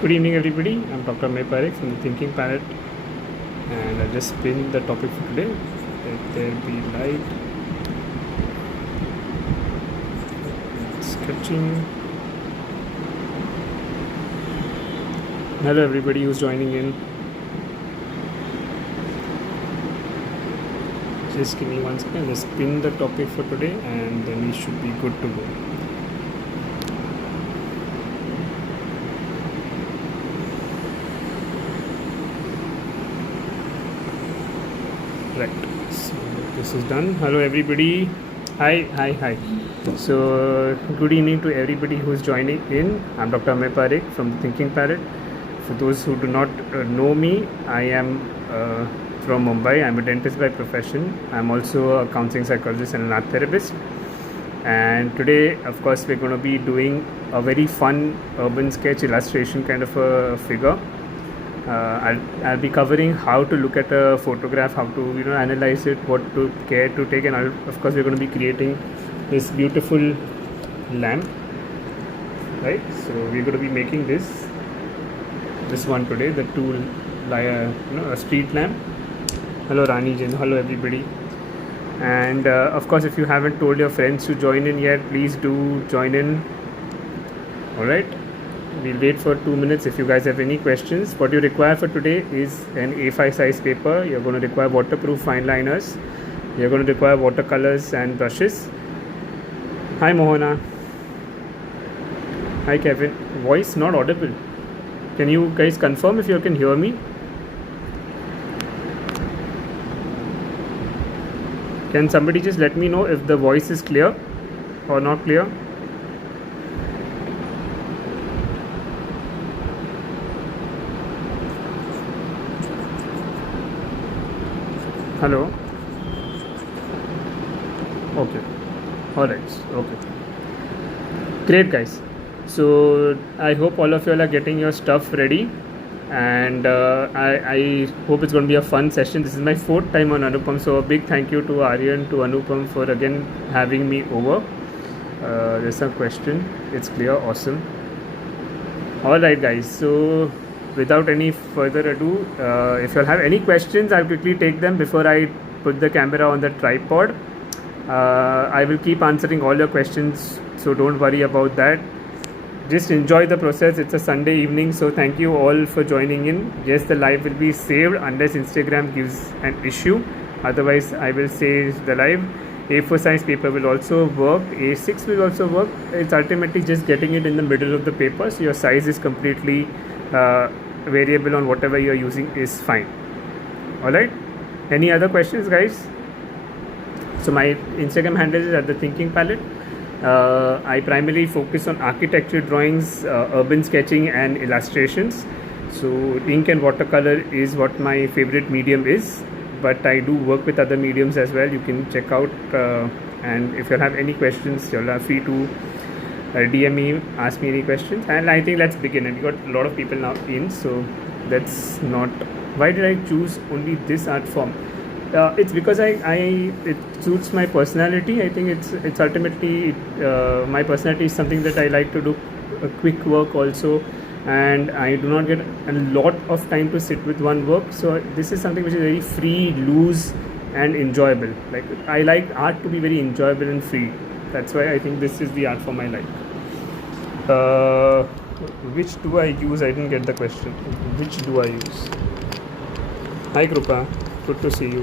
Good evening, everybody. I'm Dr. May Parekh from the Thinking Parrot, and I just pinned the topic for today. Let there be light. Sketching. Hello, everybody who's joining in. Just give me 1 second. Let's pin the topic for today, and then we should be good to go. Right, so this is done. Hello everybody. Hi. So good evening to everybody who's joining in. I'm Dr. May Parekh from the Thinking Parrot. For those who do not know me, I am from Mumbai. I'm a dentist by profession. I'm also a counseling psychologist and an art therapist. And today, of course, we're going to be doing a very fun urban sketch illustration kind of a figure. I'll be covering how to look at a photograph, how to analyze it, what to care to take, and of course we're going to be creating this beautiful lamp, right? So we're going to be making this one today, the tool, a street lamp. Hello Rani Jin, hello everybody. And of course, if you haven't told your friends to join in yet, please do join in. All right. We'll wait for 2 minutes. If you guys have any questions, what you require for today is an A5 size paper. You're going to require waterproof fine liners. You're going to require watercolors and brushes. Hi Mohana. Hi Kevin. Voice not audible. Can you guys confirm if you can hear me? Can somebody just let me know if the voice is clear or not clear? Hello. Okay. All right. Okay. Great, guys. So I hope all of you all are getting your stuff ready, and I hope it's going to be a fun session. This is my 4th time on Anupam, so a big thank you to Aryan, to Anupam for again having me over. There's a question. It's clear. Awesome. All right, guys. So without any further ado, if you all have any questions, I'll quickly take them before I put the camera on the tripod. I will keep answering all your questions, so don't worry about that. Just enjoy the process. It's a Sunday evening, so thank you all for joining in. Yes, the live will be saved unless Instagram gives an issue. Otherwise, I will save the live. A4 size paper will also work. A6 will also work. It's ultimately just getting it in the middle of the paper, so your size is completely variable on whatever you're using is fine. All right. Any other questions, guys? So my Instagram handle is at the Thinking Palette. I primarily focus on architecture drawings, urban sketching, and illustrations. So ink and watercolor is what my favorite medium is, but I do work with other mediums as well. You can check out, and if you have any questions, you're free to DM me, ask me any questions. And I think let's begin. And we got a lot of people now in, so that's not. Why did I choose only this art form? It's because it suits my personality. I think it's ultimately my personality is something that I like to do a quick work also, and I do not get a lot of time to sit with one work. So this is something which is very free, loose, and enjoyable. Like I like art to be very enjoyable and free. That's why I think this is the art form I like. Which do I use? I didn't get the question. Which do I use? Hi Krupa, good to see you.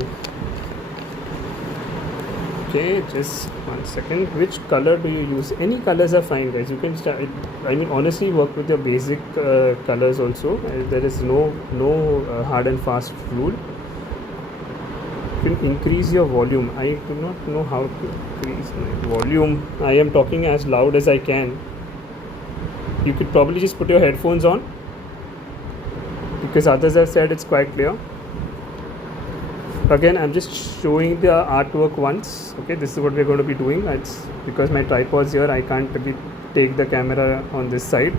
Okay, just 1 second. Which color do you use? Any colors are fine, guys. You can start. I mean, honestly, work with your basic colors also. There is no hard and fast rule. You can increase your volume. I do not know how to increase my volume. I am talking as loud as I can. You could probably just put your headphones on, because others have said it's quite clear. Again, I'm just showing the artwork once. Okay, this is what we're going to be doing. It's because my tripod's here, I can't really take the camera on this side,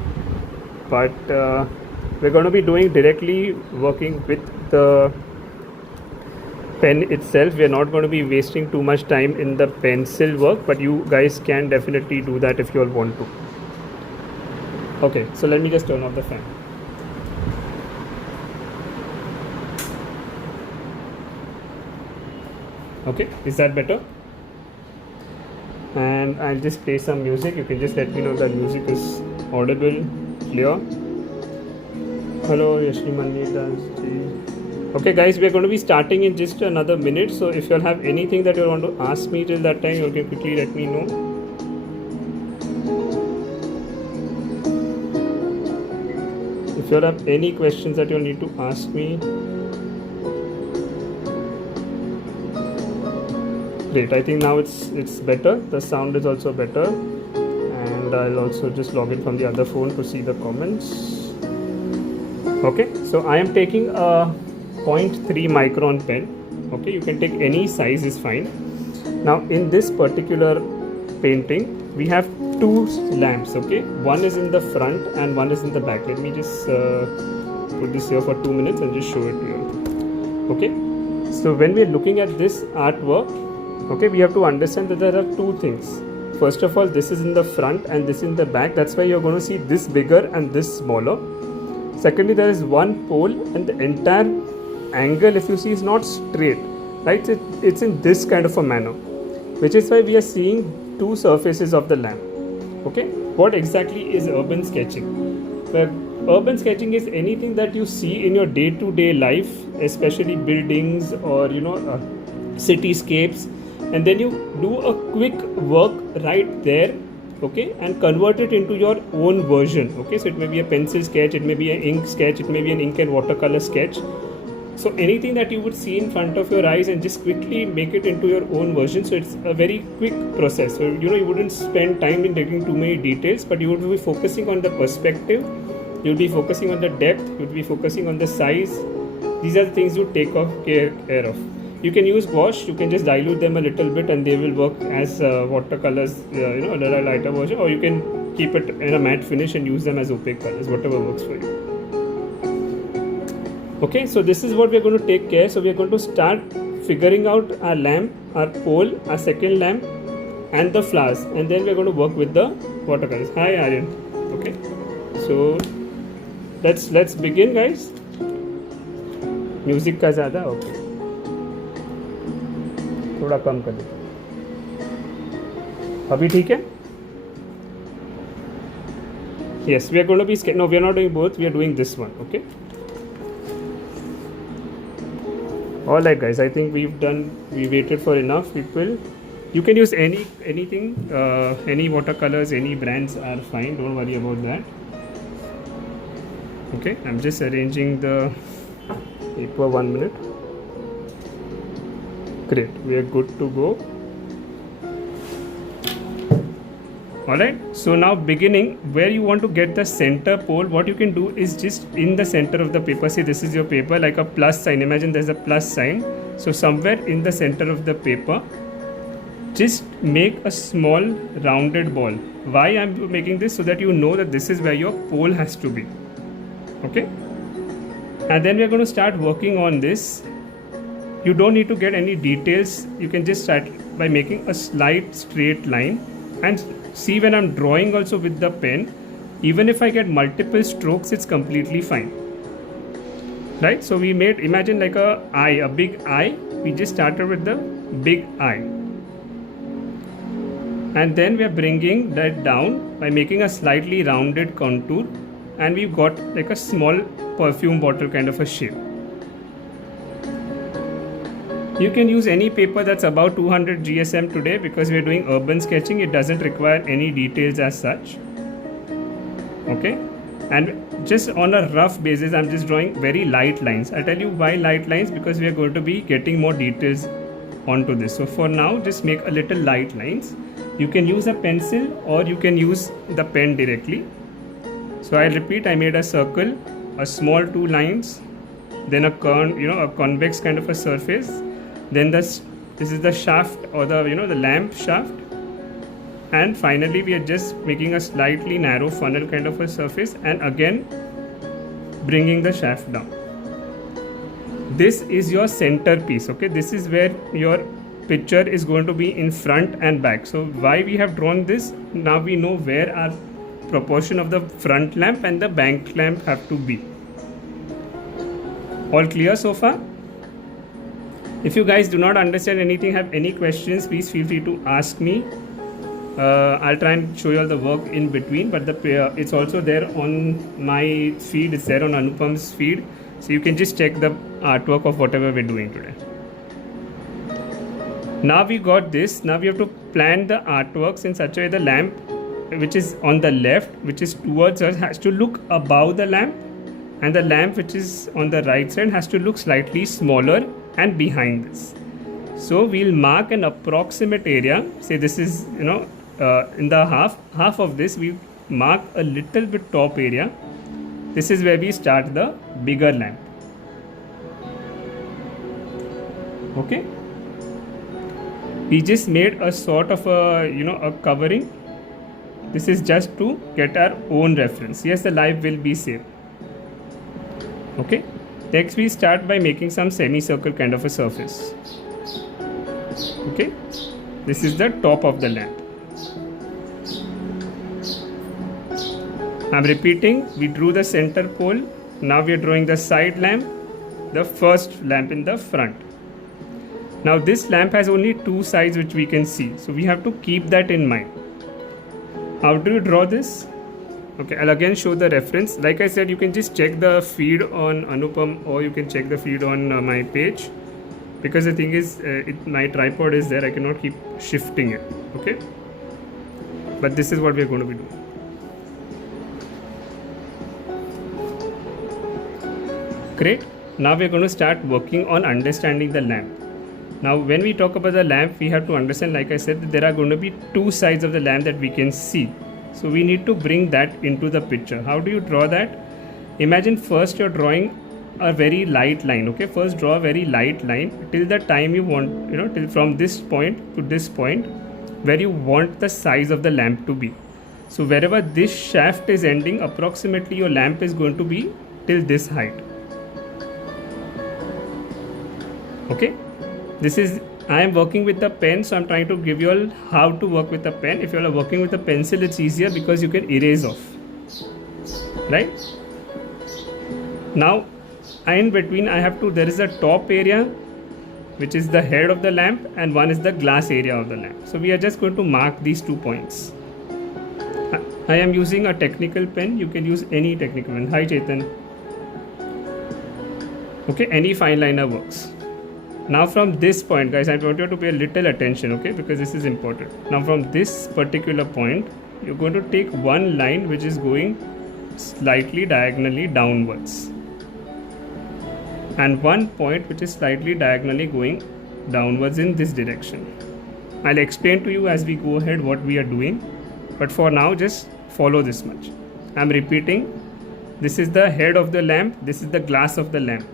but we're going to be doing directly working with the pen itself. We are not going to be wasting too much time in the pencil work, but you guys can definitely do that if you all want to. Okay, so let me just turn off the fan. Okay, is that better? And I'll just play some music. You can just let me know if that music is audible, clear. Hello, Yashni Manita. Okay, guys, we're going to be starting in just another minute. So if you have anything that you want to ask me till that time, you can quickly let me know. If you have any questions that you need to ask me, great. I think now it's better. The sound is also better, and I'll also just log in from the other phone to see the comments. Okay, so I am taking a 0.3 micron pen. Okay, you can take any size is fine. Now in this particular painting we have two lamps. Okay, one is in the front and one is in the back. Let me just put this here for 2 minutes and just show it to you. Okay, so when we are looking at this artwork, okay, we have to understand that there are two things. First of all, this is in the front and this is in the back. That's why you're going to see this bigger and this smaller. Secondly, there is one pole and the entire angle, if you see, is not straight, right? It's in this kind of a manner, which is why we are seeing two surfaces of the lamp. Okay, what exactly is urban sketching? Well, urban sketching is anything that you see in your day-to-day life, especially buildings or cityscapes, and then you do a quick work right there, okay, and convert it into your own version. Okay, so it may be a pencil sketch, it may be an ink sketch, it may be an ink and watercolor sketch. So anything that you would see in front of your eyes and just quickly make it into your own version. So it's a very quick process. So you wouldn't spend time in taking too many details, but you would be focusing on the perspective, you'll be focusing on the depth, you'll be focusing on the size. These are the things you take care of. You can use wash, you can just dilute them a little bit and they will work as watercolors, a little lighter version, or you can keep it in a matte finish and use them as opaque colors, whatever works for you. Okay, so this is what we are going to take care. So we are going to start figuring out our lamp, our pole, our second lamp and the flowers, and then we are going to work with the watercolors. Hi Aryan. Okay, so let's begin, guys. Music का ज़्यादा okay. थोड़ा कम कर देता हूँ. अभी ठीक है? Yes, we are going to be no, we are not doing both. We are doing this one. Okay. Alright, guys. I think we waited for enough people. You can use anything, any watercolors, any brands are fine. Don't worry about that. Okay, I'm just arranging the paper. 1 minute. Great, we are good to go. Alright, so now beginning where you want to get the center pole, what you can do is just in the center of the paper, say this is your paper, like a plus sign. Imagine there's a plus sign. So somewhere in the center of the paper, just make a small rounded ball. Why I'm making this? So that you know that this is where your pole has to be. Okay, and then we're going to start working on this. You don't need to get any details. You can just start by making a slight straight line, and see when I'm drawing also with the pen, even if I get multiple strokes, it's completely fine, right? So we made, imagine like a eye, a big eye. We just started with the big eye, and then we are bringing that down by making a slightly rounded contour, and we've got like a small perfume bottle kind of a shape. You can use any paper that's about 200 GSM today, because we are doing urban sketching. It doesn't require any details as such. Okay, and just on a rough basis, I'm just drawing very light lines. I'll tell you why light lines, because we are going to be getting more details onto this. So for now, just make a little light lines. You can use a pencil or you can use the pen directly. So I'll repeat, I made a circle, a small two lines, then a convex kind of a surface. Then this is the shaft, or the the lamp shaft, and finally we are just making a slightly narrow funnel kind of a surface, and again bringing the shaft down. This is your center piece. Okay, this is where your picture is going to be in front and back. So why we have drawn this, now we know where our proportion of the front lamp and the back lamp have to be. All clear so far? If you guys do not understand anything, have any questions, please feel free to ask me. I'll try and show you all the work in between, but it's also there on my feed. It's there on Anupam's feed, so you can just check the artwork of whatever we're doing today. Now we got this. Now we have to plan the artworks in such a way the lamp which is on the left, which is towards us, has to look above the lamp, and the lamp which is on the right side has to look slightly smaller and behind this. So we'll mark an approximate area. Say this is, in the half of this we mark a little bit top area. This is where we start the bigger lamp. Okay, we just made a sort of a covering. This is just to get our own reference. Yes, the live will be same. Okay, next we start by making some semicircle kind of a surface. Okay, this is the top of the lamp. I'm repeating, we drew the center pole. Now we are drawing the side lamp, the first lamp in the front. Now this lamp has only two sides which we can see, so we have to keep that in mind. How do you draw this? Okay, I'll again show the reference. Like I said, you can just check the feed on Anupam, or you can check the feed on my page, because the thing is my tripod is there, I cannot keep shifting it. Okay, but this is what we are going to be doing. Great. Now we are going to start working on understanding the lamp. Now when we talk about the lamp, we have to understand, like I said, that there are going to be two sides of the lamp that we can see. So we need to bring that into the picture. How do you draw that? Imagine first you're drawing a very light line. Okay, first draw a very light line till the time you want, till from this point to this point where you want the size of the lamp to be. So wherever this shaft is ending, approximately your lamp is going to be till this height. Okay, this is, I am working with the pen, so I'm trying to give you all how to work with the pen. If you are working with a pencil, it's easier because you can erase off, right? Now in between there is a top area which is the head of the lamp, and one is the glass area of the lamp. So we are just going to mark these 2 points. I am using a technical pen. You can use any technical pen. Hi Chetan. Okay, any fine liner works. Now from this point, guys, I want you to pay a little attention, okay, because this is important. Now from this particular point, you're going to take one line which is going slightly diagonally downwards, and one point which is slightly diagonally going downwards in this direction. I'll explain to you as we go ahead what we are doing, but for now just follow this much. I'm repeating, this is the head of the lamp, this is the glass of the lamp.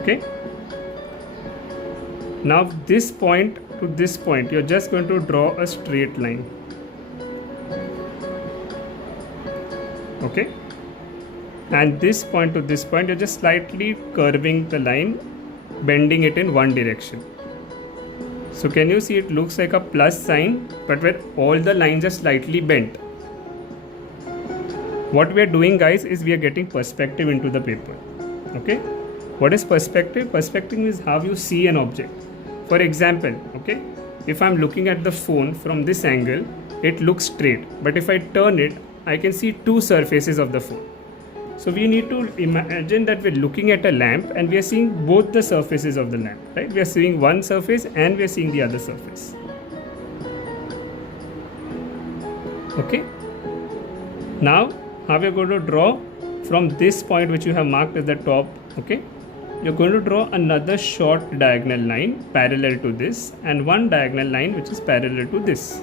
Okay, now this point to this point, you're just going to draw a straight line. Okay, and this point to this point, you're just slightly curving the line, bending it in one direction. So can you see it looks like a plus sign, but where all the lines are slightly bent. What we are doing, guys, is we are getting perspective into the paper. Okay, what is perspective? Perspective is how you see an object. For example, okay, if I'm looking at the phone from this angle, it looks straight, but if I turn it, I can see two surfaces of the phone. So we need to imagine that we're looking at a lamp and we are seeing both the surfaces of the lamp, right? We are seeing one surface and we are seeing the other surface. Okay, now how we are going to draw from this point which you have marked as the top. Okay, you're going to draw another short diagonal line parallel to this, and one diagonal line which is parallel to this,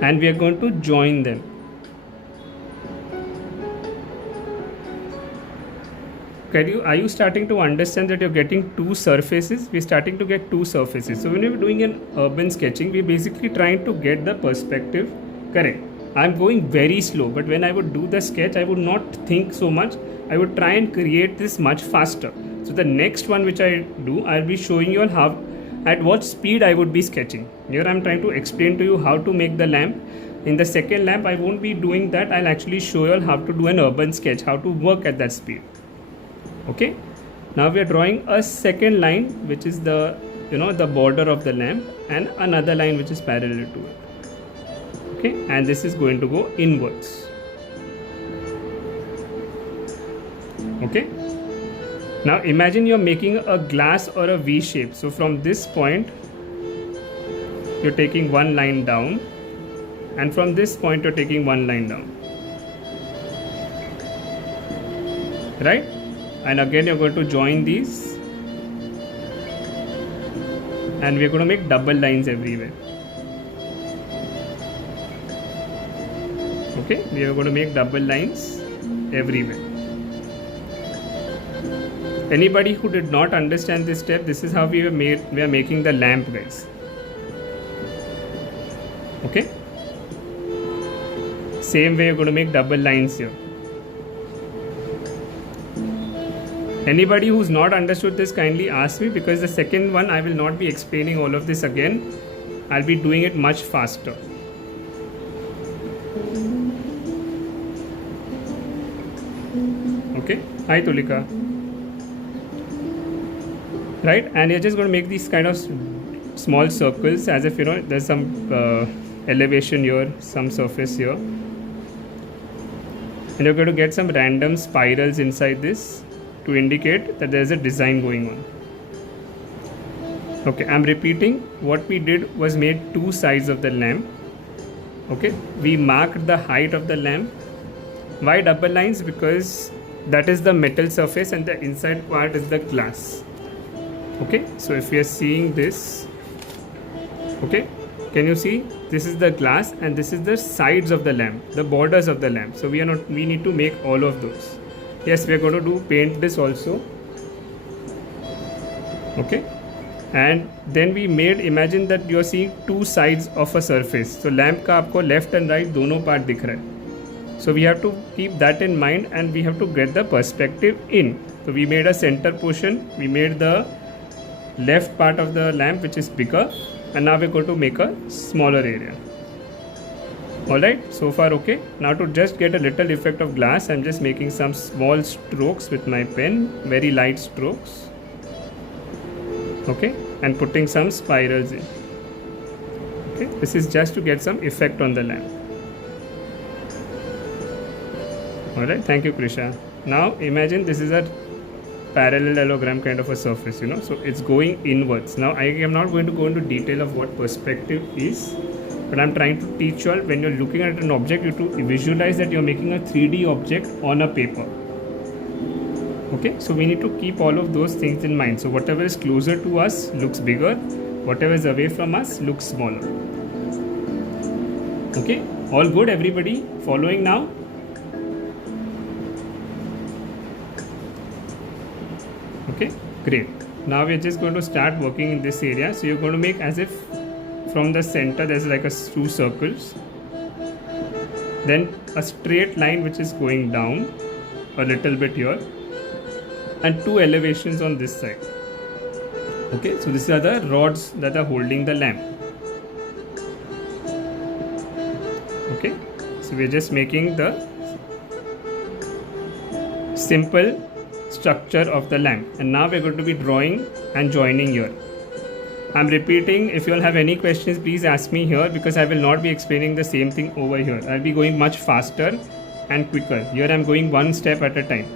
and we are going to join them. Are you starting to understand that you're getting two surfaces? We're starting to get two surfaces. So when we're doing an urban sketching, we're basically trying to get the perspective correct. I'm going very slow, but when I would do the sketch, I would not think so much. I would try and create this much faster. So the next one which I do, I'll be showing you all how, at what speed I would be sketching. Here I'm trying to explain to you how to make the lamp. In the second lamp, I won't be doing that. I'll actually show you all how to do an urban sketch, how to work at that speed. Okay. Now we are drawing a second line, which is the the border of the lamp, and another line which is parallel to it. Okay, and this is going to go inwards. Okay. Now imagine you're making a glass or a V shape. So from this point, you're taking one line down, and from this point you're taking one line down. Right? And again you're going to join these, and we're going to make double lines everywhere. Okay, we are going to make double lines everywhere. Anybody who did not understand this step, this is how we are making the lamp, guys. Okay, same way you're going to make double lines here. Anybody who's not understood this, kindly ask me, because the second one I will not be explaining all of this again. I'll be doing it much faster. Okay, hi Tulika. Right, and you're just going to make these kind of small circles as if there's some elevation here, some surface here, and you're going to get some random spirals inside this to indicate that there's a design going on. Okay, I'm repeating. What we did was made two sides of the lamp. Okay, we marked the height of the lamp. Why double lines? Because that is the metal surface and the inside part is the glass. Okay, so if we are seeing this, okay, can you see this is the glass and this is the sides of the lamp, the borders of the lamp. So we need to make all of those. Yes, we are going to paint this also. Okay, and then we made, imagine that you are seeing two sides of a surface. So lamp का आपको left and right दोनों part दिख रहा है. So we have to keep that in mind and we have to get the perspective in. So we made a center portion, we made the left part of the lamp which is bigger, and now we're going to make a smaller area. Alright, so far okay. Now to just get a little effect of glass, I'm just making some small strokes with my pen, very light strokes. Okay, and putting some spirals in. Okay, this is just to get some effect on the lamp. Alright, thank you Krisha. Now imagine this is a parallelogram kind of a surface, so it's going inwards. Now I am not going to go into detail of what perspective is, but I'm trying to teach you all, when you're looking at an object, you have to visualize that you're making a 3D object on a paper. Okay, so we need to keep all of those things in mind. So whatever is closer to us looks bigger, whatever is away from us looks smaller. Okay, all good, everybody following now? Okay, great. Now we're just going to start working in this area. So you're going to make as if from the center there's like two circles, then a straight line which is going down a little bit here, and two elevations on this side. Okay, so these are the rods that are holding the lamp. Okay, so we're just making the simple structure of the lamp, and now we're going to be drawing and joining here. I'm repeating, if you all have any questions, please ask me here, because I will not be explaining the same thing over here. I'll be going much faster and quicker. Here I'm going one step at a time.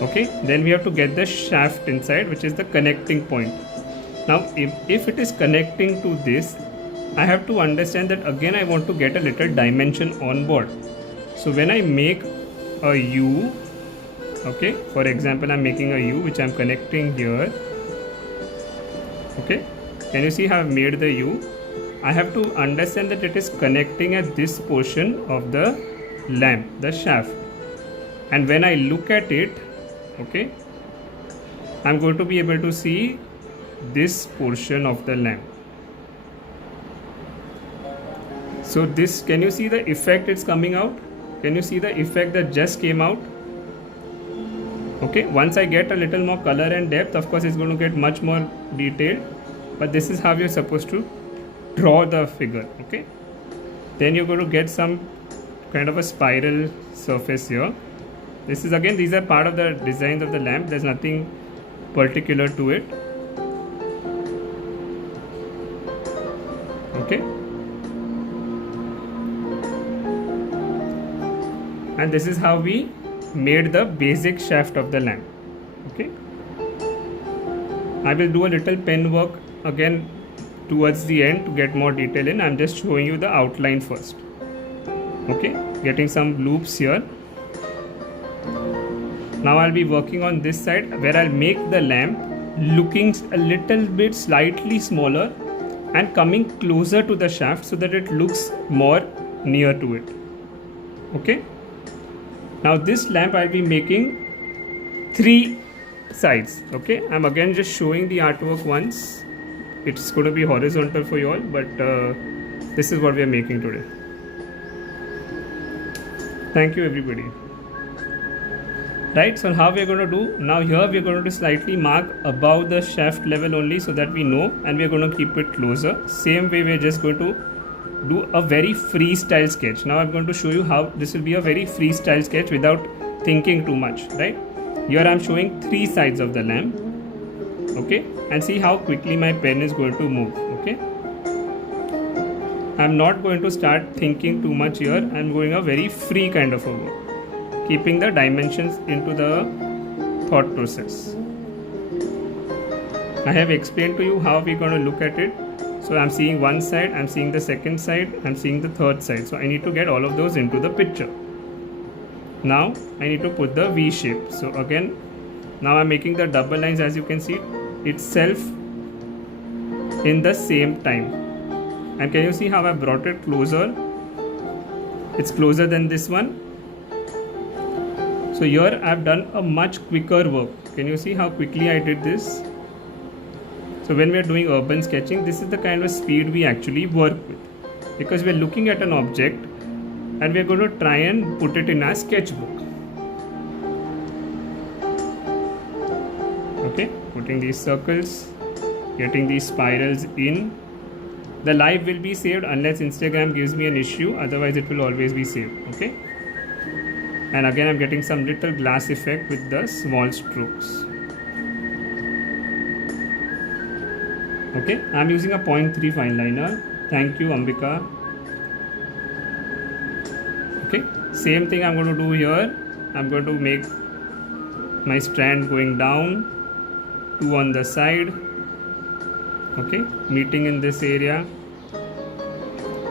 Okay, then we have to get the shaft inside, which is the connecting point. Now if it is connecting to this, I have to understand that again I want to get a little dimension on board. So when I make a U, okay, for example I'm making a U which I'm connecting here. Okay, can you see how I've made the U? I have to understand that it is connecting at this portion of the lamp, the shaft, and when I look at it, okay, I'm going to be able to see this portion of the lamp. So this, can you see the effect it's coming out? Can you see the effect that just came out? Okay, once I get a little more color and depth, of course it's going to get much more detailed, but this is how you're supposed to draw the figure. Okay, then you're going to get some kind of a spiral surface here. This is again, these are part of the designs of the lamp. There's nothing particular to it. Okay, and this is how we made the basic shaft of the lamp. Okay, I will do a little pen work again towards the end to get more detail in. I'm just showing you the outline first. Okay, getting some loops here. Now I'll be working on this side where I'll make the lamp looking a little bit slightly smaller and coming closer to the shaft so that it looks more near to it. Okay, now this lamp I'll be making 3 sides. Okay, I'm again just showing the artwork once. It's going to be horizontal for you all, but this is what we are making today. Thank you everybody. Right, so how we are going to do now, here we are going to slightly mark above the shaft level only so that we know, and we are going to keep it closer. Same way we are just going to do a very freestyle sketch. Now I'm going to show you how this will be a very freestyle sketch without thinking too much. Right, here I'm showing 3 sides of the lamp. Okay, and see how quickly my pen is going to move. Okay, I'm not going to start thinking too much here. I'm going a very free kind of a work, keeping the dimensions into the thought process. I have explained to you how we're going to look at it. So I'm seeing one side, I'm seeing the second side, I'm seeing the third side. So I need to get all of those into the picture. Now I need to put the V shape. So again, now I'm making the double lines, as you can see itself in the same time. And can you see how I brought it closer? It's closer than this one. So here I've done a much quicker work. Can you see how quickly I did this? So when we are doing urban sketching, this is the kind of speed we actually work with, because we are looking at an object and we are going to try and put it in our sketchbook. Okay, putting these circles, getting these spirals in. The live will be saved unless Instagram gives me an issue, otherwise it will always be saved. Okay, and again I'm getting some little glass effect with the small strokes. Okay, I'm using a 0.3 fine liner. Thank you, Ambika. Okay, same thing I'm going to do here. I'm going to make my strand going down, 2 on the side. Okay, meeting in this area.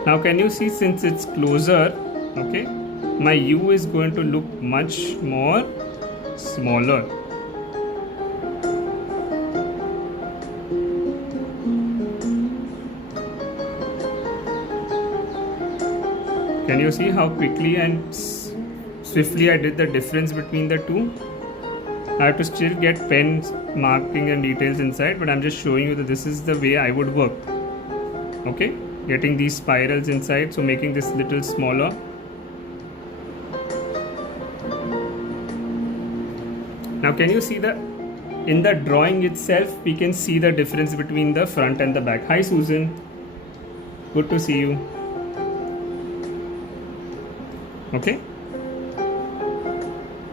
Now can you see, since it's closer, okay, my U is going to look much more smaller. Can you see how quickly and swiftly I did the difference between the two? I have to still get pen marking and details inside, but I'm just showing you that this is the way I would work. Okay, getting these spirals inside, so making this little smaller. Now can you see in the drawing itself, we can see the difference between the front and the back. Hi Susan, good to see you. Okay,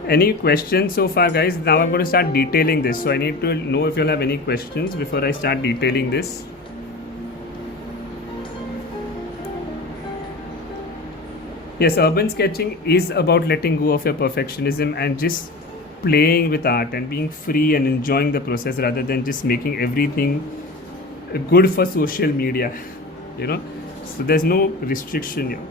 any questions so far, guys? Now I'm going to start detailing this, so I need to know if you'll have any questions before I start detailing this. Yes, urban sketching is about letting go of your perfectionism and just playing with art and being free and enjoying the process, rather than just making everything good for social media, you know. So there's no restriction here.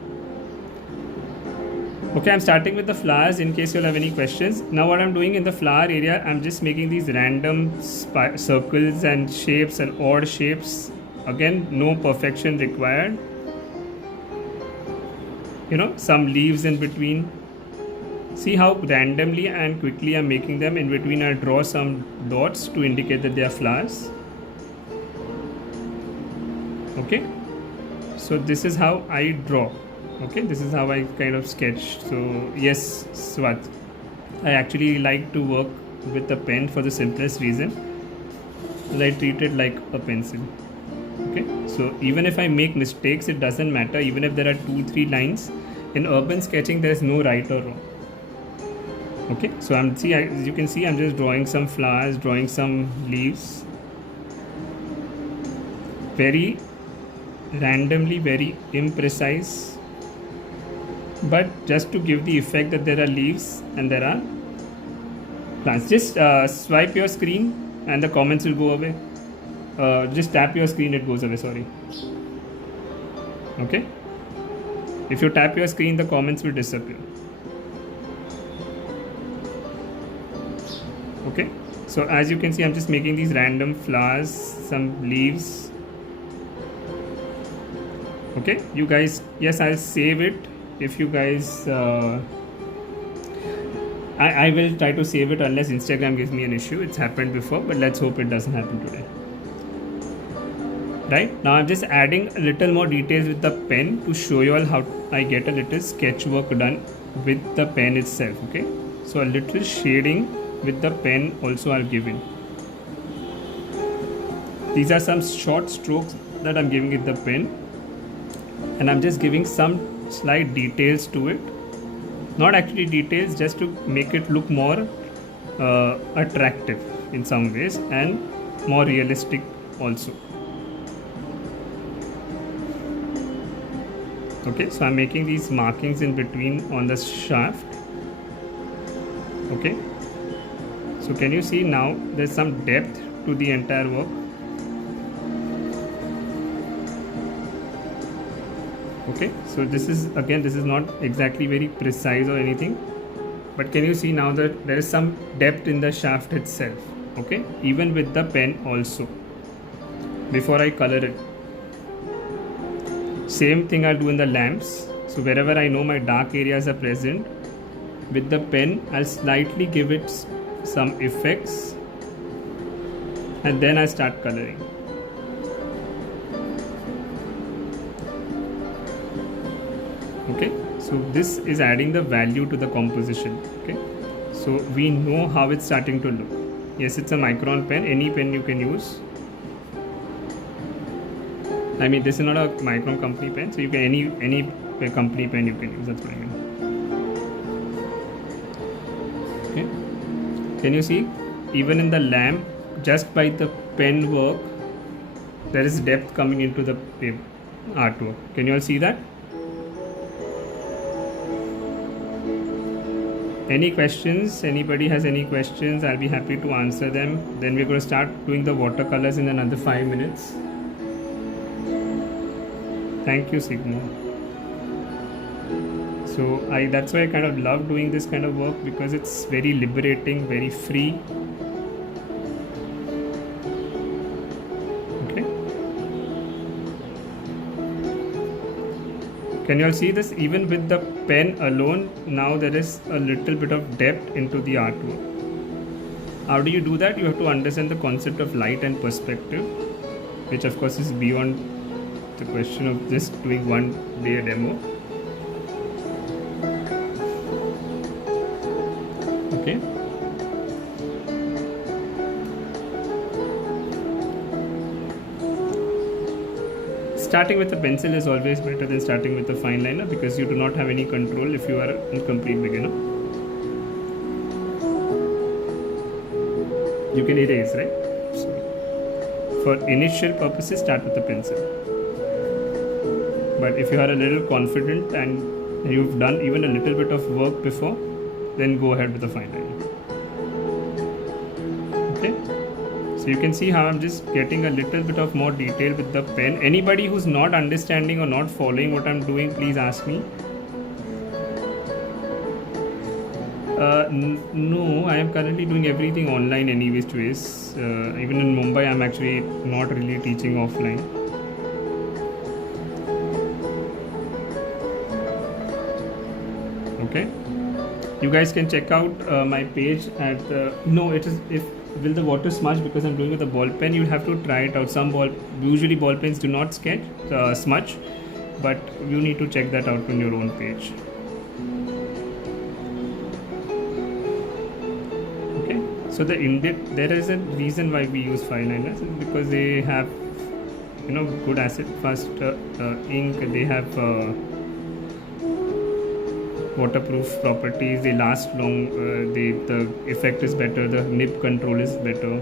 Okay, I'm starting with the flowers in case you'll have any questions. Now what I'm doing in the flower area, I'm just making these random circles and shapes and odd shapes. Again, no perfection required. You know, some leaves in between. See how randomly and quickly I'm making them. In between I draw some dots to indicate that they are flowers. Okay, so this is how I draw. Okay, this is how I kind of sketch. So yes, Swat, I actually like to work with a pen for the simplest reason, that I treat it like a pencil. Okay, so even if I make mistakes, it doesn't matter. Even if there are 2-3 lines, in urban sketching there is no right or wrong. Okay, so as you can see, I'm just drawing some flowers, drawing some leaves, very randomly, very imprecise, but just to give the effect that there are leaves and there are plants. Just swipe your screen and the comments will go away. Just tap your screen, it goes away, sorry. Okay, if you tap your screen, the comments will disappear. Okay, so as you can see, I'm just making these random flowers, some leaves. Okay, you guys, yes, I'll save it. If you guys I will try to save it unless Instagram gives me an issue. It's happened before, but let's hope it doesn't happen today. Right, now I'm just adding a little more details with the pen to show you all how I get a little sketch work done with the pen itself. Okay, so a little shading with the pen also are given. These are some short strokes that I'm giving with the pen, and I'm just giving some slight details to it. Not actually details, just to make it look more attractive in some ways and more realistic also. Okay, so I'm making these markings in between on the shaft. Okay, so can you see now there's some depth to the entire work. Okay, so this is not exactly very precise or anything, but can you see now that there is some depth in the shaft itself. Okay, even with the pen also, before I color it. Same thing I'll do in the lamps. So wherever I know my dark areas are present, with the pen I'll slightly give it some effects, and then I start coloring. Okay, so this is adding the value to the composition. Okay, so we know how it's starting to look. Yes, it's a Micron pen, any pen you can use. I mean, this is not a Micron company pen, so you can any company pen you can use. That's what I mean. Okay, can you see even in the lamp, just by the pen work, there is depth coming into the artwork. Can you all see that? Any questions? Anybody has any questions? I'll be happy to answer them. Then we're going to start doing the watercolors in another 5 minutes. Thank you, Sigmo. So that's why I kind of love doing this kind of work, because it's very liberating, very free. Okay. Can you all see this? Even with the pen alone, now there is a little bit of depth into the artwork. How do you do that? You have to understand the concept of light and perspective, which of course is beyond the question of just doing one day demo. Okay. Starting with a pencil is always better than starting with a fine liner, because you do not have any control if you are a complete beginner. You can erase, right? So for initial purposes, start with a pencil. But if you are a little confident and you've done even a little bit of work before, then go ahead with the fine liner. Okay, so you can see how I'm just getting a little bit of more detail with the pen. Anybody who's not understanding or not following what I'm doing, please ask me. No, I am currently doing everything online anyways. Even in Mumbai, I'm actually not really teaching offline. Okay, you guys can check out my page at will the water smudge, because I'm doing with a ball pen. You have to try it out. Usually ball pens do not smudge, but you need to check that out on your own page. Okay, so there is a reason why we use fine liners, because they have good acid fast ink. They have waterproof properties, they last long, the effect is better, the nib control is better.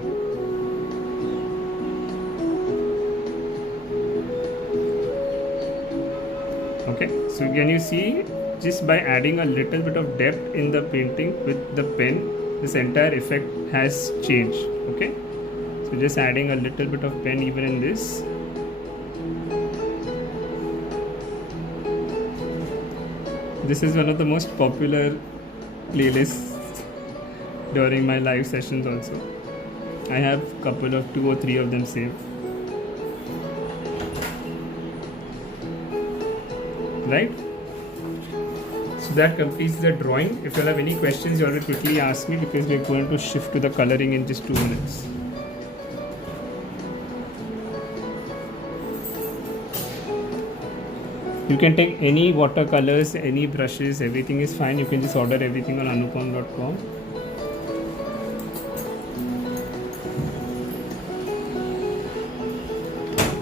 Okay, so can you see, just by adding a little bit of depth in the painting with the pen, this entire effect has changed. Okay, so just adding a little bit of pen even in this. This is one of the most popular playlists during my live sessions also. I have couple of 2 or 3 of them saved. Right? So that completes the drawing. If you have any questions, you already quickly ask me, because we are going to shift to the coloring in just 2 minutes. You can take any watercolors, any brushes, everything is fine. You can just order everything on anupam.com.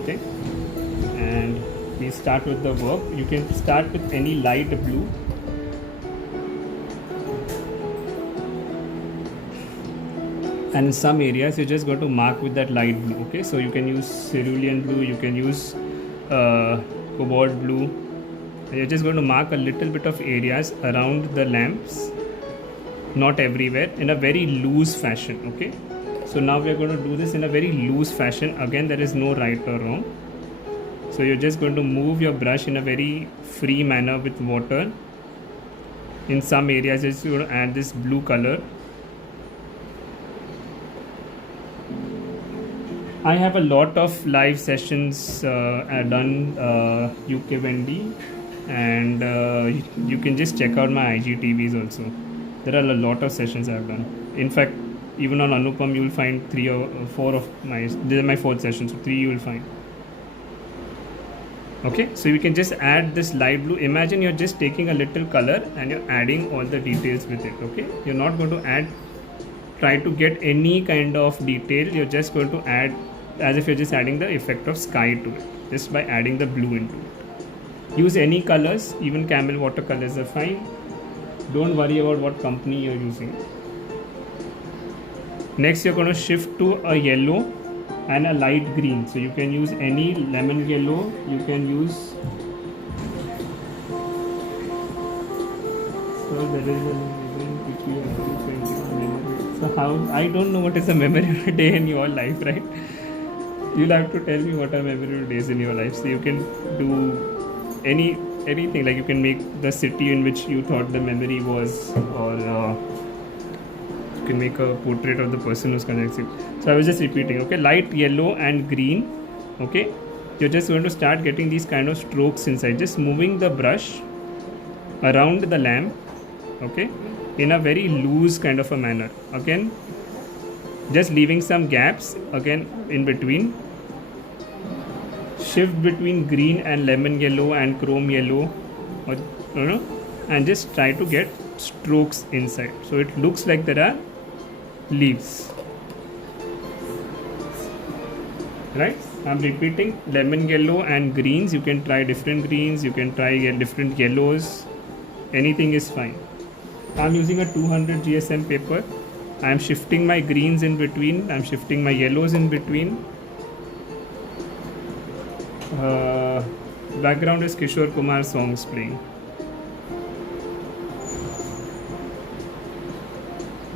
Okay, and we start with the work. You can start with any light blue. And in some areas, you're just going to mark with that light blue. Okay, so you can use cerulean blue, you can use cobalt blue. You're just going to mark a little bit of areas around the lamps, not everywhere, in a very loose fashion. Okay, so now we are going to do this in a very loose fashion. Again, there is no right or wrong. So you're just going to move your brush in a very free manner with water. In some areas, you're going to add this blue color. I have a lot of live sessions done UK Wendy, and you can just check out my IGTVs also. There are a lot of sessions I've done. In fact, even on Anupam you will find 3 or 4 of my, this is my 4th session, so 3 you will find. Okay, so you can just add this light blue. Imagine you're just taking a little color and you're adding all the details with it. Okay, you're not going to try to get any kind of detail. You're just going to add as if you're just adding the effect of sky to it, just by adding the blue into it. Use any colors, even camel watercolors are fine. Don't worry about what company you're using. Next, you're going to shift to a yellow and a light green. So you can use any lemon yellow, you can use, so there is a, so how, I don't know what is a memorable day in your life, right? You'll have to tell me what are memorable days in your life. So you can do anything, like you can make the city in which you thought the memory was, or you can make a portrait of the person who's connected. So I was just repeating. Okay, light yellow and green. Okay, you're just going to start getting these kind of strokes inside, just moving the brush around the lamp. Okay, in a very loose kind of a manner. Again, just leaving some gaps again in between. Shift between green and lemon yellow and chrome yellow, or and just try to get strokes inside, so it looks like there are leaves. Right, I'm repeating, lemon yellow and greens. You can try different greens, you can try different yellows, anything is fine. I'm using a 200 GSM paper. I'm shifting my greens in between, I'm shifting my yellows in between. Background is Kishore Kumar songs playing.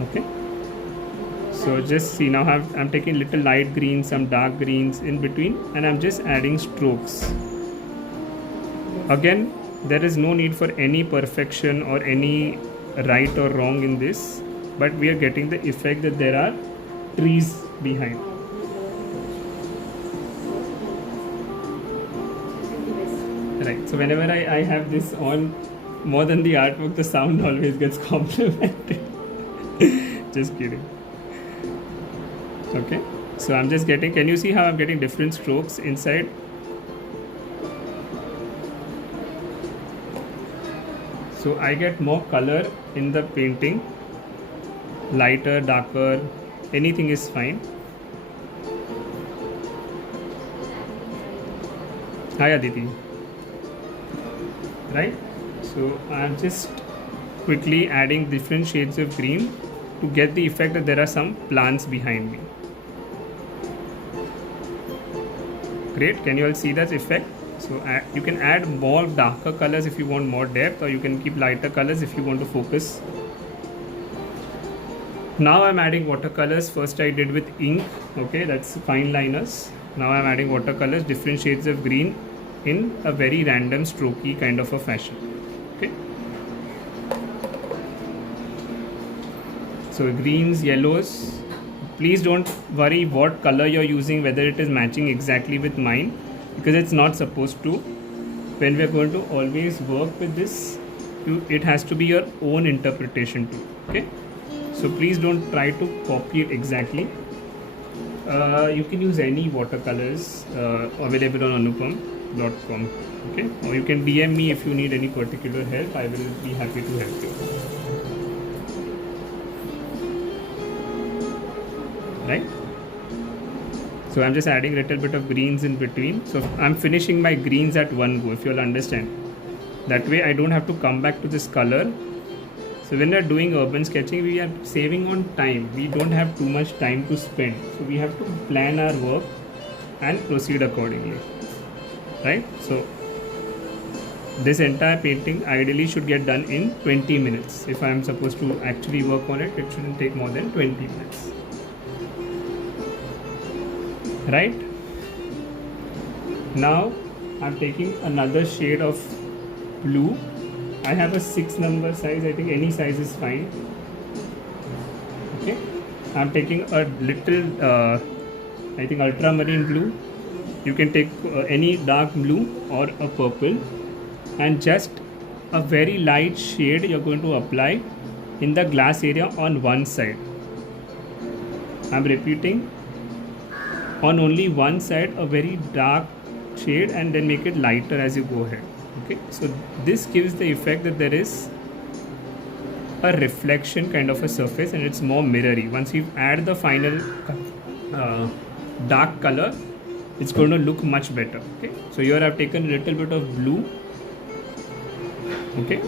Okay, so just see, now I'm taking little light greens, some dark greens in between, and I'm just adding strokes. Again, there is no need for any perfection or any right or wrong in this, but we are getting the effect that there are trees behind. Right, so whenever I have this on, more than the artwork, the sound always gets complimented. Just kidding. Okay, so I'm just getting, can you see how I'm getting different strokes inside? So I get more color in the painting, lighter, darker, anything is fine. Hi Aditi. Right? So I'm just quickly adding different shades of green to get the effect that there are some plants behind me. Great, can you all see that effect? So you can add more darker colors if you want more depth, or you can keep lighter colors if you want to focus. Now I'm adding watercolors. First I did with ink, okay, that's fine liners. Now I'm adding watercolors, different shades of green in a very random strokey kind of a fashion. Okay. So greens, yellows. Please don't worry what color you're using, whether it is matching exactly with mine, because it's not supposed to. When we're going to always work with this, it has to be your own interpretation too. Okay. So please don't try to copy it exactly. You can use any watercolors available on anupam.com. Okay, or you can DM me if you need any particular help. I will be happy to help you. Right? So I'm just adding a little bit of greens in between. So I'm finishing my greens at one go, if you'll understand. That way I don't have to come back to this color. So when we are doing urban sketching, we are saving on time. We don't have too much time to spend. So we have to plan our work and proceed accordingly. Right? So this entire painting ideally should get done in 20 minutes. If I am supposed to actually work on it, it shouldn't take more than 20 minutes. Right? Now I'm taking another shade of blue. I have a 6 number size. I think any size is fine. Okay, I'm taking a little I think ultramarine blue. You can take any dark blue or a purple, and just a very light shade you're going to apply in the glass area on one side. I'm repeating, on only one side a very dark shade, and then make it lighter as you go ahead. Okay, so this gives the effect that there is a reflection kind of a surface, and it's more mirrory. Once you add the final dark color, it's going to look much better. Okay, so here I've taken a little bit of blue, okay,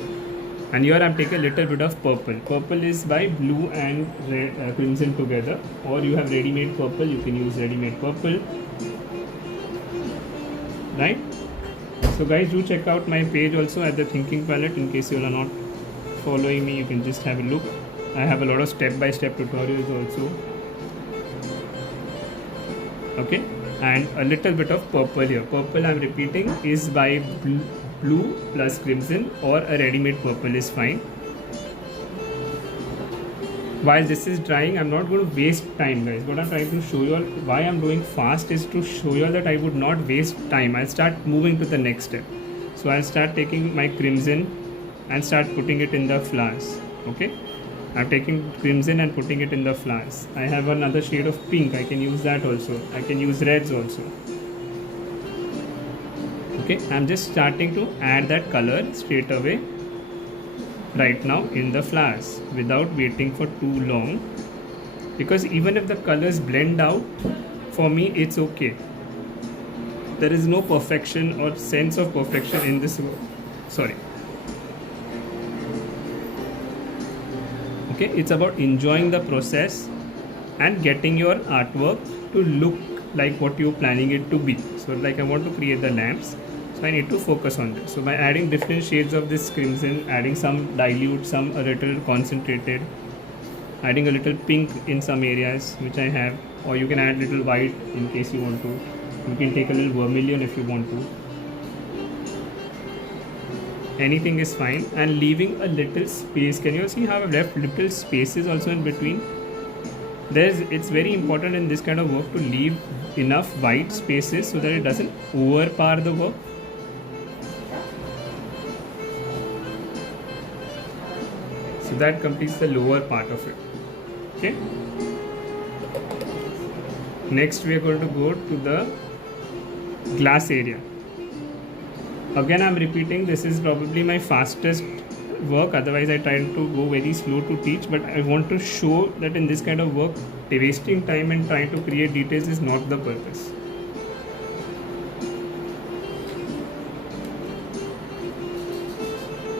and here I'm taking a little bit of purple. Purple is by blue and red, crimson together, or you have ready-made purple, you can use ready-made purple. Right? So guys, do check out my page also at the Thinking Palette. In case you are not following me, you can just have a look. I have a lot of step-by-step tutorials also. Okay, and a little bit of purple here. Purple, I'm repeating, is by blue plus crimson, or a ready-made purple is fine. While this is drying, I'm not going to waste time, guys. What I'm trying to show you all, why I'm doing fast, is to show you all that I would not waste time. I'll start moving to the next step. So I'll start taking my crimson and start putting it in the flowers. Okay, I'm taking crimson and putting it in the flowers. I have another shade of pink, I can use that also. I can use reds also. Okay, I'm just starting to add that color straight away right now in the flowers without waiting for too long, because even if the colors blend out, for me it's okay. There is no perfection or sense of perfection in this work. Sorry. Okay, it's about enjoying the process and getting your artwork to look like what you're planning it to be. So like I want to create the lamps, so I need to focus on this. So by adding different shades of this crimson, adding some dilute, some a little concentrated, adding a little pink in some areas which I have, or you can add little white in case you want to. You can take a little vermilion if you want to. Anything is fine, and leaving a little space. Can you see how I've left little spaces also in between? It's very important in this kind of work to leave enough white spaces so that it doesn't overpower the work. So that completes the lower part of it. Okay. Next we are going to go to the glass area. Again I'm repeating, this is probably my fastest work, otherwise I try to go very slow to teach, but I want to show that in this kind of work, wasting time and trying to create details is not the purpose.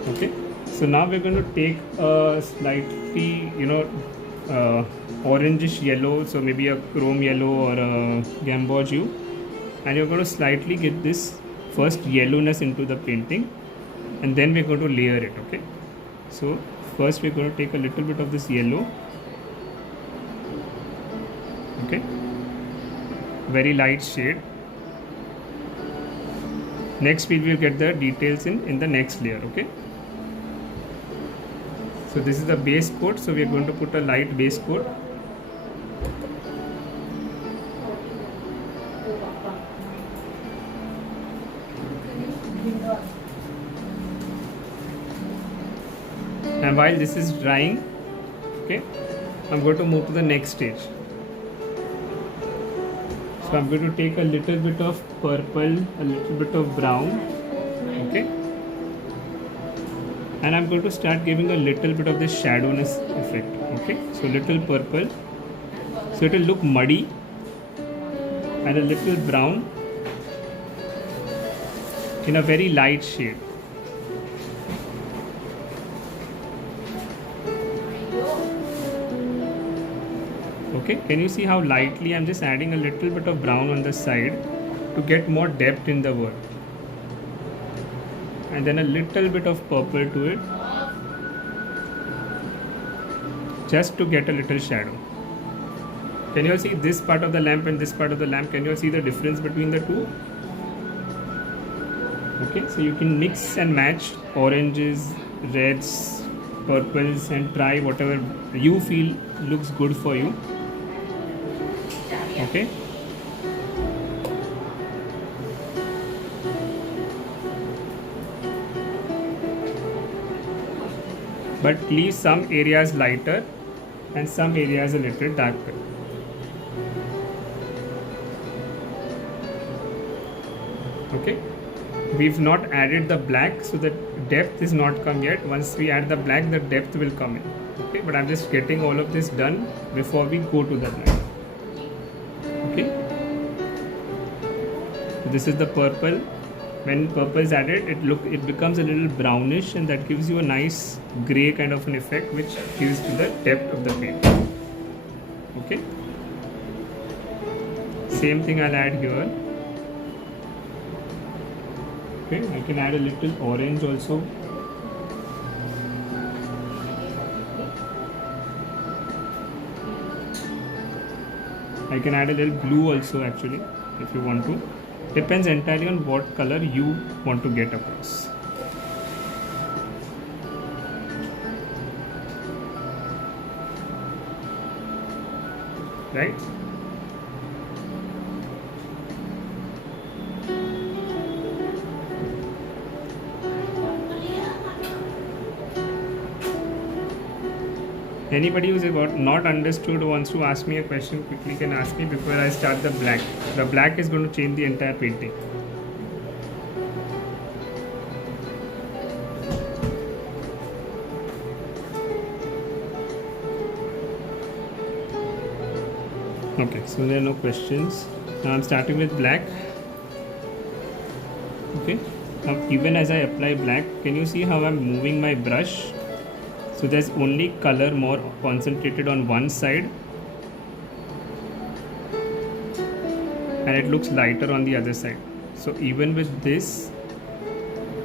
Okay, so now we're going to take a slightly, orangish yellow, so maybe a chrome yellow or a gamboge hue, and you're going to slightly get this first yellowness into the painting, and then we're going to layer it. Okay, so first we're going to take a little bit of this yellow. Okay, very light shade. Next we will get the details in the next layer. Okay, so this is the base coat, so we are going to put a light base coat. And while this is drying, okay, I'm going to move to the next stage. So I'm going to take a little bit of purple, a little bit of brown, okay, and I'm going to start giving a little bit of this shadowness effect. Okay, so little purple, so it will look muddy, and a little brown in a very light shade. Okay, can you see how lightly I'm just adding a little bit of brown on the side to get more depth in the work, and then a little bit of purple to it just to get a little shadow. Can you all see this part of the lamp and this part of the lamp? Can you all see the difference between the two? Okay, so you can mix and match oranges, reds, purples, and try whatever you feel looks good for you. Okay, but leave some areas lighter and some areas a little darker. Okay, we've not added the black, so the depth is not come yet. Once we add the black, the depth will come in. Okay, but I'm just getting all of this done before we go to the black. Okay, so this is the purple. When purple is added, it becomes a little brownish, and that gives you a nice gray kind of an effect, which gives to the depth of the paint. Okay, same thing I'll add here. Okay, I can add a little orange also. I can add a little blue also, actually, if you want to. Depends entirely on what color you want to get across. Right? Anybody who's not understood or wants to ask me a question quickly can ask me before I start the black. The black is going to change the entire painting. Okay, so there are no questions. Now I'm starting with black. Okay, now even as I apply black, can you see how I'm moving my brush? So there's only color more concentrated on one side, and it looks lighter on the other side. So even with this,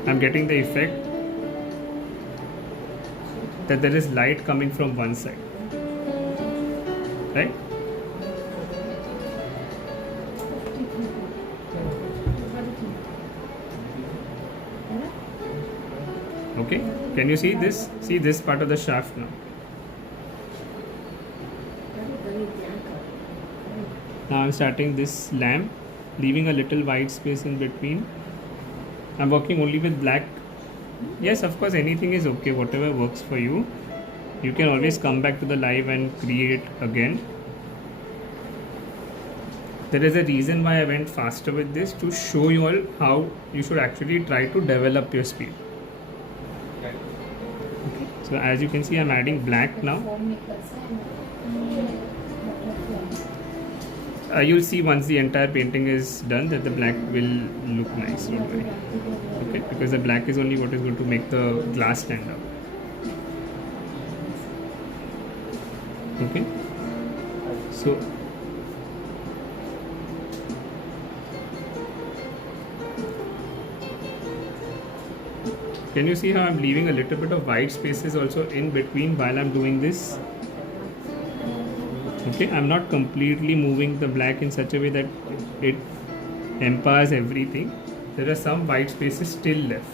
I'm getting the effect that there is light coming from one side, right? Okay, can you see this? See this part of the shaft now. Now I'm starting this lamp, leaving a little white space in between. I'm working only with black. Yes, of course, anything is okay, whatever works for you. You can always come back to the live and create again. There is a reason why I went faster with this, to show you all how you should actually try to develop your speed. Okay. So as you can see, I'm adding black now. You'll see once the entire painting is done that the black will look nice, don't worry. Okay, because the black is only what is going to make the glass stand out. Okay, so can you see how I'm leaving a little bit of white spaces also in between while I'm doing this? Okay, I'm not completely moving the black in such a way that it empowers everything. There are some white spaces still left.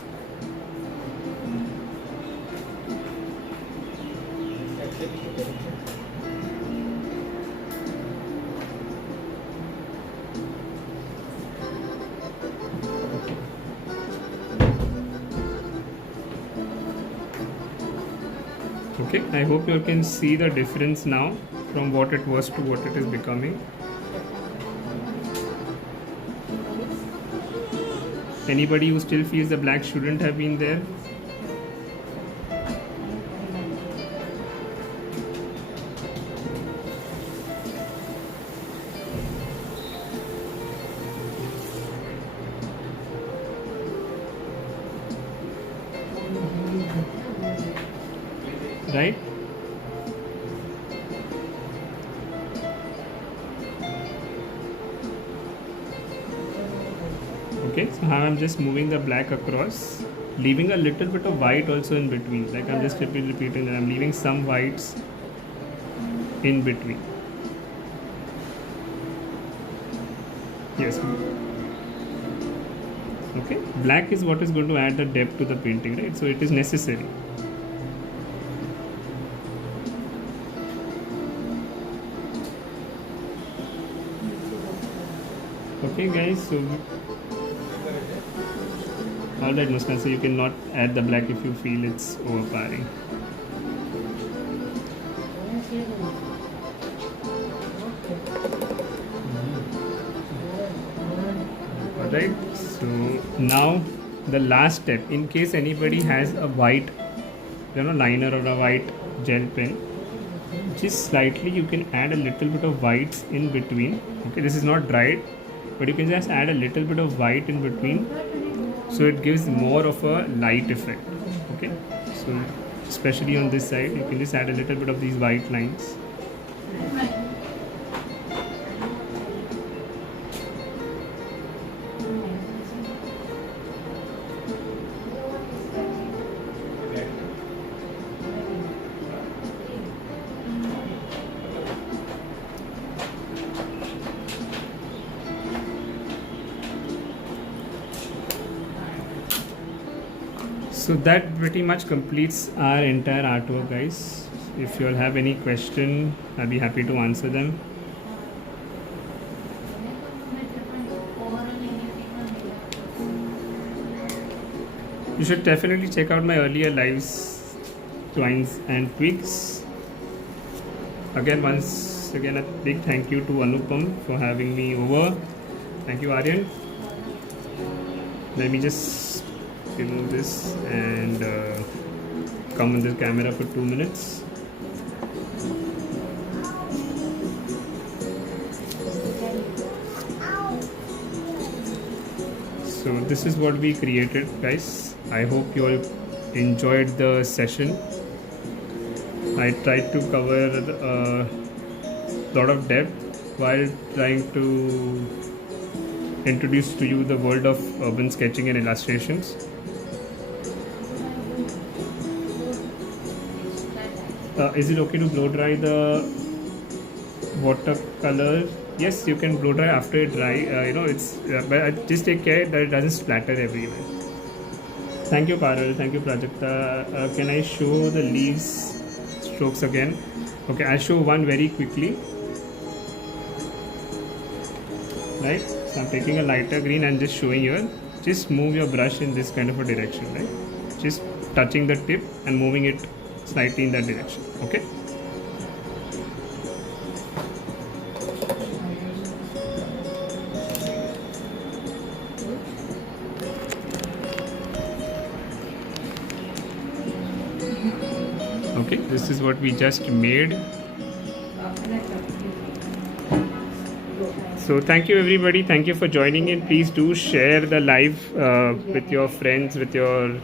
Okay, I hope you can see the difference now from what it was to what it is becoming. Anybody who still feels the black shouldn't have been there? Right? Okay, so how I'm just moving the black across, leaving a little bit of white also in between. Like I'm just repeating that I'm leaving some whites in between. Yes. Okay, black is what is going to add the depth to the painting, right? So it is necessary. Okay guys, so alright Muskan, so you cannot add the black if you feel it's overpowering. Alright, so now the last step, in case anybody has a white liner or a white gel pen, just slightly you can add a little bit of whites in between. Okay, this is not dried, but you can just add a little bit of white in between, so it gives more of a light effect. Okay, so especially on this side you can just add a little bit of these white lines. So that pretty much completes our entire artwork, guys. If you all have any question, I'll be happy to answer them. You should definitely check out my earlier lives, twines and twigs. Again, once again, a big thank you to Anupam for having me over. Thank you, Aryan. Let me just remove this and come on the camera for 2 minutes. So this is what we created, guys. I hope you all enjoyed the session. I tried to cover a lot of depth while trying to introduce to you the world of urban sketching and illustrations. Is it okay to blow dry the watercolor? Yes, you can blow dry after it dry. But just take care that it doesn't splatter everywhere. Thank you, Parul. Thank you, Prajakta. Can I show the leaves strokes again? Okay, I'll show one very quickly. Right? So I'm taking a lighter green and just showing here. Just move your brush in this kind of a direction, right? Just touching the tip and moving it slightly in that direction. Okay. Okay, this is what we just made. So thank you everybody. Thank you for joining in. Please do share the live with your friends, with your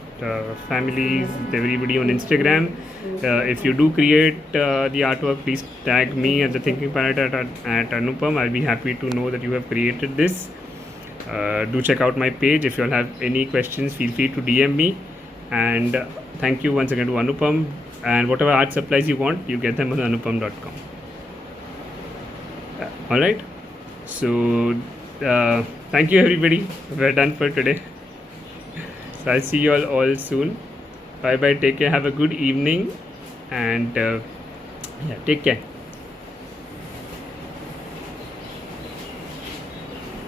families, with everybody on Instagram. If you do create the artwork, please tag me at the Thinking Planet at Anupam. I'll be happy to know that you have created this. Do check out my page. If you all have any questions, feel free to DM me. And thank you once again to Anupam. And whatever art supplies you want, you get them on anupam.com. All right. So thank you everybody. We're done for today. So I'll see you all soon. Bye bye. Take care. Have a good evening. And yeah, take care.